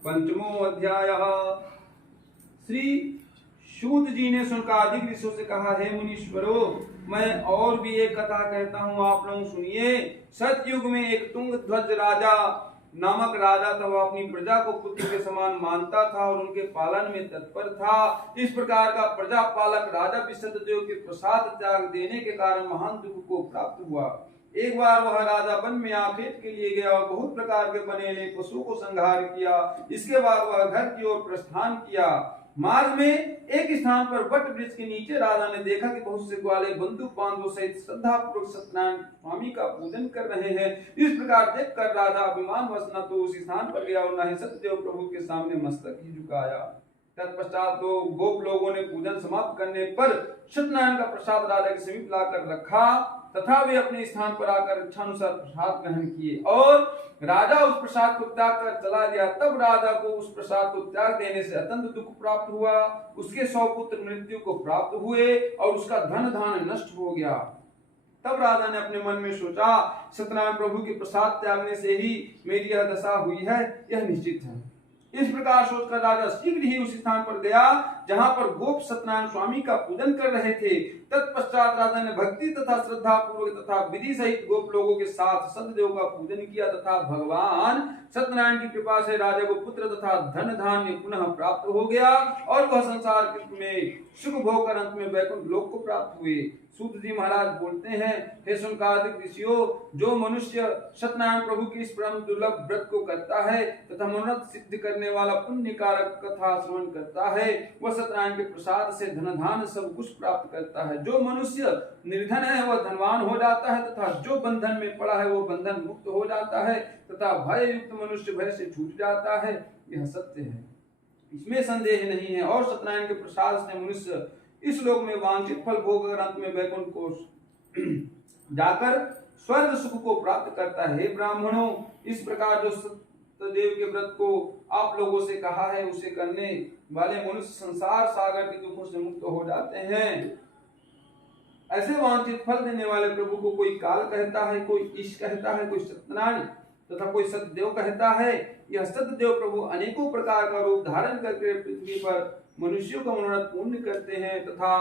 पंचमो अध्याय। श्री सूत जी ने शौनकादिक ऋषियों से कहा, हे मुनीश्वरों, मैं और भी एक कथा कहता हूँ, आप लोग सुनिए। सतयुग में एक तुंगध्वज राजा नामक राजा था। वह अपनी प्रजा को पुत्र के समान मानता था और उनके पालन में तत्पर था। इस प्रकार का प्रजा पालक राजा भी सत्यदेव के प्रसाद त्याग देने के कारण महान दुख को प्राप्त हुआ। एक बार वह राजा वन में आखेट के लिए गया और बहुत प्रकार के बनेले पशुओं को संहार किया। इसके बाद वह घर की ओर प्रस्थान किया। मार्ग में एक स्थान पर वट वृक्ष के नीचे राजा ने देखा कि बहुत से ग्वाले बंदूक बांधों सहित श्रद्धा पूर्वक सत्यनारायण स्वामी का पूजन कर रहे हैं। इस प्रकार देखकर राजा अभिमान वश न तो उस स्थान पर गया और न ही सत्यदेव प्रभु के सामने मस्तक ही झुकाया। तत्पश्चात तो गोप लोगों ने पूजन समाप्त करने पर सत्यनारायण का प्रसाद राजा के समीप लाकर रखा तथा वे अपने स्थान पर आकर इच्छानुसार प्रसाद ग्रहण किए और राजा उस प्रसाद को त्याग कर चला गया। तब राजा को उस प्रसाद को त्याग देने से अत्यंत दुख प्राप्त हुआ। उसके 100 पुत्र मृत्यु को प्राप्त हुए और उसका धन धान नष्ट हो गया। तब राजा ने अपने मन में सोचा, सत्यनारायण प्रभु के प्रसाद त्यागने से ही मेरी यह दशा हुई है, यह निश्चित है। इस प्रकार सोचकर राजा शीघ्र ही उस स्थान पर गया जहां पर गोप सत्यनारायण स्वामी का पूजन कर रहे थे। तत्पश्चात राजा ने भक्ति तथा श्रद्धा पूर्वक तथा विधि सहित गोप लोगों के साथ सत्यदेव का पूजन किया तथा भगवान सत्यनारायण की कृपा से राजा को पुत्र तथा धन धान्य पुनः प्राप्त हो गया और वह संसार में सुख भोग कर अंत में वैकुंठ लोक को प्राप्त हुए। सूत जी महाराज बोलते हैं, हे शौनकादिक ऋषियों, जो मनुष्य सत्यनारायण प्रभु की इस परम दुर्लभ व्रत को करता है तथा मनोरथ सिद्ध करने वाला पुण्य कारक कथा श्रवण करता है, वह सत्यनारायण के प्रसाद से धन धान सब कुछ प्राप्त करता है। जो मनुष्य निर्धन है वह धनवान हो जाता है तथा जो बंधन में पड़ा है वो बंधन मुक्त हो जाता है तथा भय युक्त मनुष्य भय से छूट जाता है। यह सत्य है, इसमें संदेह नहीं है। और सत्यनारायण के प्रसाद से मनुष्य इस लोक में वांछित फल भोग कर अंत में वैकुंठ को जाकर स्वर्ग सुख को प्राप्त करता है। हे ब्राह्मणों, इस प्रकार जो सत्यदेव के व्रत को आप लोगों से कहा है उसे करने वाले मनुष्य संसार सागर के दुखों से मुक्त हो जाते हैं। ऐसे वांछित फल देने वाले प्रभु को कोई काल कहता है, कोई ईश कहता है, कोई सत्यनारायण तथा कोई सत्यदेव कहता है। यह सत्यदेव प्रभु अनेकों प्रकार का रूप धारण करके पृथ्वी पर मनुष्यों का मनोरथ पूर्ण करते हैं तथा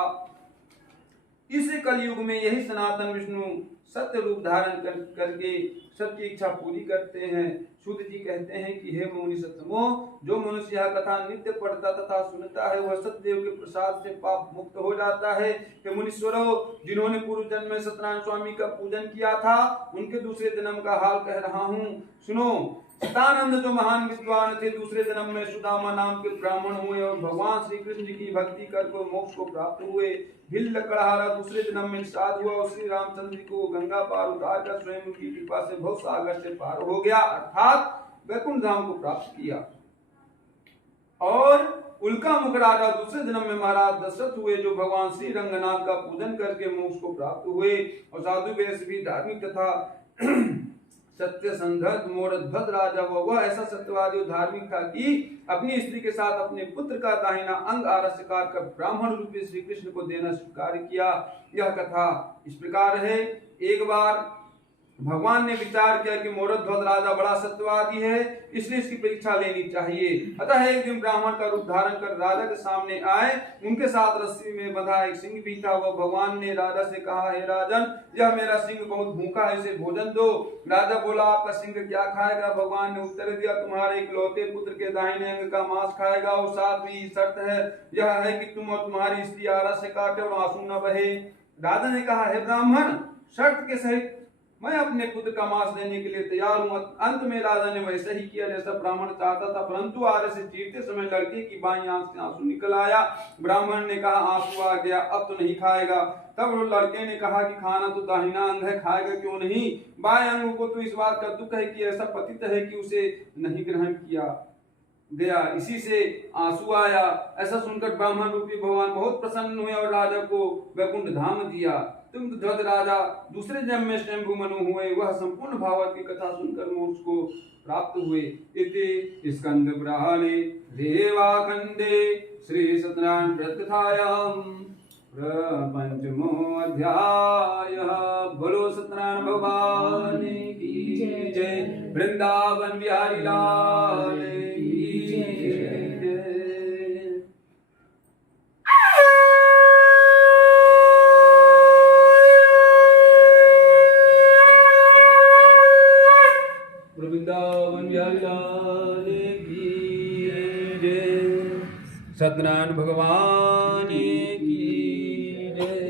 इस कलयुग में यही सनातन विष्णु सत्य रूप धारण करके सबकी इच्छा पूरी करते हैं। सूत जी कहते हैं कि हे मुनि सत्तमो, जो मनुष्य यह कथा नित्य पढ़ता तथा सुनता है वह सत्यदेव के प्रसाद से पाप मुक्त हो जाता है। हे मुनीश्वरों, जिन्होंने पूर्व जन्म में सत्यनारायण स्वामी का पूजन किया था उनके दूसरे जन्म का हाल कह रहा हूँ, सुनो। सतानंद जो महान विद्वान थे, दूसरे जन्म में सुदामा नाम के ब्राह्मण हुए और भगवान श्री कृष्ण जी की भक्ति कर मोक्ष को प्राप्त हुए। भिल लकड़हारा दूसरे जन्म में साध हुआ और श्री रामचंद्र जी को गंगा पार उतार कर स्वयं की कृपा से भव सागर से पार हो गया अर्थात वैकुंठ धाम को प्राप्त किया। और उल्का मुख राजा दूसरे जन्म में महाराज दशरथ हुए जो भगवान श्री रंगनाथ का पूजन करके मोक्ष को प्राप्त हुए। और साधु वेश भी धार्मिक तथा सत्य संधर्त मोरध्वज राजा वह ऐसा सत्यवादी और धार्मिक था कि अपनी स्त्री के साथ अपने पुत्र का दाहिना अंग आरस्य कर ब्राह्मण रूपी श्री कृष्ण को देना स्वीकार किया। यह कथा इस प्रकार है। एक बार भगवान ने विचार किया कि मोरध्वज राजा बड़ा सत्यवादी है, इसलिए इसकी परीक्षा लेनी चाहिए। अतः एक दिन ब्राह्मण का रूप धारण कर राजा के सामने आए। उनके साथ रस्सी में बंधा एक सिंह भी था। वह भगवान ने राजा से कहा, हे राजन, यह मेरा सिंह बहुत भूखा है, इसे भोजन दो। राजा बोला, आपका सिंह क्या खाएगा? भगवान ने उत्तर दिया, तुम्हारे इकलौते पुत्र के दाहिने अंग का मांस खाएगा और साथ भी शर्त है, यह है कि तुम और तुम्हारी स्त्री आरस्य काटे और आंसू न बहे। राजा ने कहा, हे ब्राह्मण, शर्त के सहित मैं अपने पुत्र का मांस देने के लिए तैयार हूं। अंत में राजा ने वैसा ही किया जैसा ब्राह्मण चाहता था, परंतु आरे से चीरते समय लड़के की बाईं आंख से आंसू निकल आया। ब्राह्मण ने कहा, आंसू आ गया, अब तो नहीं खाएगा। तब लड़के ने कहा कि खाना तो दाहिना अंग है, खाएगा क्यों नहीं? बाएं अंग को तो इस बात का दुख है कि ऐसा पतित है कि उसे नहीं ग्रहण किया गया, इसी से आंसू आया। ऐसा सुनकर ब्राह्मण रूपी भगवान बहुत प्रसन्न हुए और राजा को वैकुंठ धाम दिया। तुंगध्वज राजा दूसरे जन्म में स्वयंभू मनु हुए। वह संपूर्ण भागवत की कथा सुनकर मोक्ष को प्राप्त हुए। इति स्कंद पुराणे देवाखंडे श्री सत्यनारायण व्रत कथायां पंचमो अध्याय। बोलो सत्यनारायण भगवान की जय। जय। वृंदावन बिहारी लाल की जय। वृंदावन बिहारी लाल की जय। सत्यनारायण भगवान की जय।